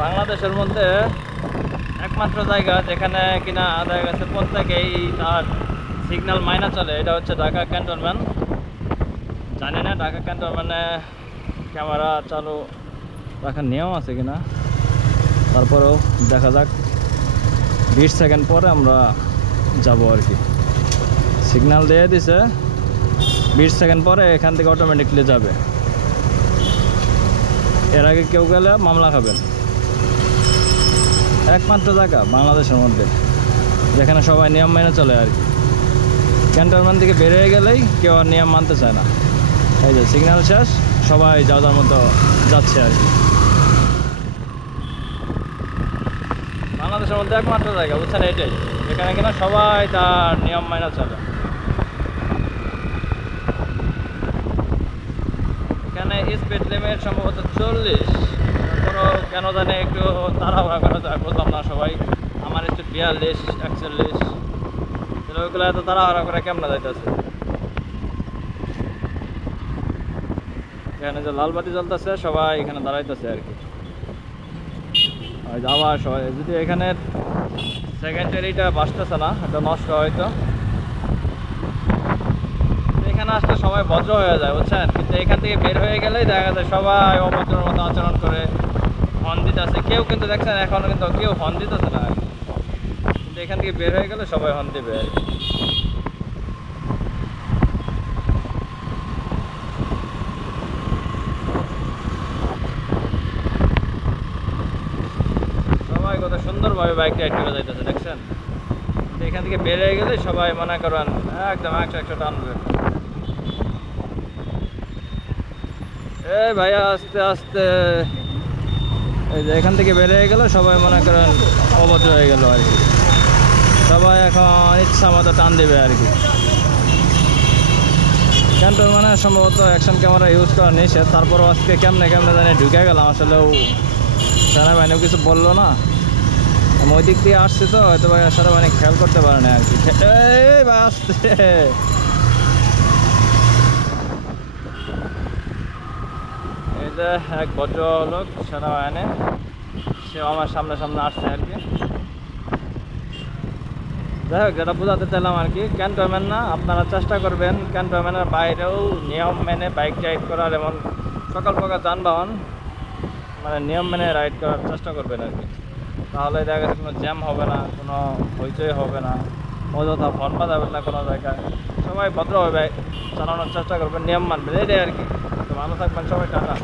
বাংলাদেশের মধ্যে একমাত্র জায়গা যেখানে কিনা দেখা গেছে প্রত্যেকেই তার সিগন্যাল মাইনা চলে, এটা হচ্ছে ঢাকা ক্যান্টনমেন্ট। জানি না ঢাকা ক্যান্টনমেন্টে ক্যামেরা চালু রাখার নিয়ম আছে কিনা, তারপরেও দেখা যাক। 20 সেকেন্ড পরে আমরা যাব আর কি। সিগন্যাল দিয়ে দিছে, 20 সেকেন্ড পরে এখান থেকে অটোমেটিকলি যাবে। এর আগে কেউ গেলে মামলা খাবেন। একমাত্র জায়গা বাংলাদেশের মধ্যে যেখানে সবাই নিয়ম মেনে চলে আর কি। ক্যান্টনমেন্ট থেকে বেরিয়ে গেলেই কেউ আর নিয়ম মানতে চায় না। এই যে সিগন্যাল শেষ, সবাই যাওয়ার মতো যাচ্ছে আর কি। বাংলাদেশের মধ্যে একমাত্র জায়গা বুঝছেন, এটাই যেখানে কিনা সবাই তার নিয়ম মেনে চলে। এখানে স্পিড লিমিট সম্ভবত 40, তারপরও কেন জানে একটু তাড়াহুড়া করা যায়, বুঝলাম না সবাই। আমার স্পিড 42, 41, ওইগুলো এত তাড়াহুড়া করে কেমন যাইতেছে। এখানে যে লাল বাতি জ্বলতেছে, সবাই এখানে দাঁড়াইতেছে আর কি। আবার সবাই যদি এখানে সেকেন্ডারিটা বাসতেছে না, এটা নষ্ট হয়তো। এখানে আসলে সবাই ভদ্র হয়ে যায় বুঝছেন, কিন্তু এখান থেকে বের হয়ে গেলেই দেখা যায় সবাই অভদ্রের মতো আচরণ করে, হর্ন দিতেছে। কেউ কিন্তু দেখছেন এখনো কিন্তু কেউ হর্ন দিতেছে না, কিন্তু এখান থেকে বের হয়ে গেলে সবাই হর্ন দিবে আর কি। সবাই কত সুন্দরভাবে বাইক রাইড করে যাইতেছে দেখছেন। এখান থেকে বের হয়ে গেলে সবাই মনে করেন একদম 100 টানবে। এই ভাইয়া আস্তে আস্তে। এই যে এখান থেকে বের হয়ে গেলে সবাই মনে করেন অভদ্র হয়ে গেল আর কি। সবাই এখন ইচ্ছা মতো টান দেবে আর কি। ক্যান্টনমেন্টে সম্ভবত অ্যাকশন ক্যামেরা ইউজ করা নিষেধ, তারপরও আজকে কেমনে জানি ঢুকে গেলাম। আসলেও সেনাবাহিনীও কিছু বললো না, আমি ওই দিক দিয়ে আসছি তো হয়তো ভাই সেনাবাহিনী খেয়াল করতে পারে না আর কি। এই ভাই আসতে, এই যে এক ভদ্রলোক সেনাবাহিনী, সেও আমার সামনে আসছে আর কি। যাই হোক, যেটা বোঝাতে চাইলাম আর কি, ক্যান্টনমেন্ট না, আপনারা চেষ্টা করবেন ক্যান্টনমেন্টের বাইরেও নিয়ম মেনে বাইক রাইড করার, এমন সকল প্রকার যানবাহন মানে নিয়ম মেনে রাইড করার চেষ্টা করবেন আর কি। তাহলে দেখা গেছে কোনো জ্যাম হবে না, কোনো হইচই হবে না, অযথা হর্ন বাজাবেন না কোনো জায়গায়। সবাই ভদ্রভাবে চালানোর চেষ্টা করবেন, নিয়ম মানবেন, এটাই আর কি। তো ভালো থাকবেন সবাই, টাটা।